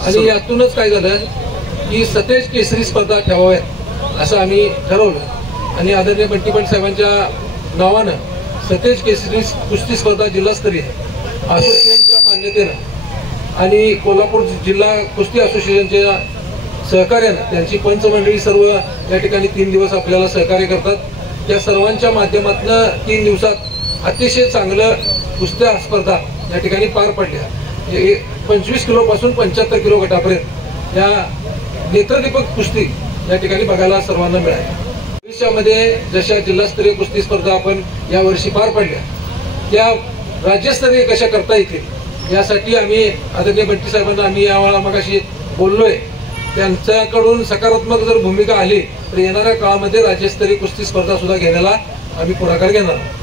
आणि यातूनच काय झालं की सतेज केसरी स्पर्धा ठेवाव्यात असं आम्ही ठरवलं आणि आदरणीय बंटी पाटील साहेबांच्या नावानं सतेज केसरी कुस्ती स्पर्धा जिल्हास्तरीय असोसिएशनच्या मान्यतेनं आणि कोल्हापूर जिल्हा कुस्ती असोसिएशनच्या सहकार्यानं त्यांची पंचमंडळी सर्व या ठिकाणी 3 दिवस आपल्याला सहकार्य करतात। त्या सर्वांच्या माध्यमातून 3 दिवसात अतिशय चांगलं कुस्त्या स्पर्धा या ठिकाणी पार पडल्या। 25 किलो पासून 75 किलो गटापर्यंत या नेत्रदीपक कुस्ती या ठिकाणी बघायला सर्वांना मिळाली। भविष्यामध्ये जशा जिल्हास्तरीय कुस्ती स्पर्धा आपण या वर्षी पार पडल्या त्या राज्यस्तरीय कशा करता येतील यासाठी आम्ही आदरणीय बंटी साहेबांना आम्ही यावेळा मगाशी बोललोय। त्यांच्याकडून सकारात्मक जर भूमिका आली तर येणाऱ्या काळामध्ये राज्यस्तरीय कुस्ती स्पर्धा सुद्धा घेण्याला आम्ही पुढाकार घेणार आहोत।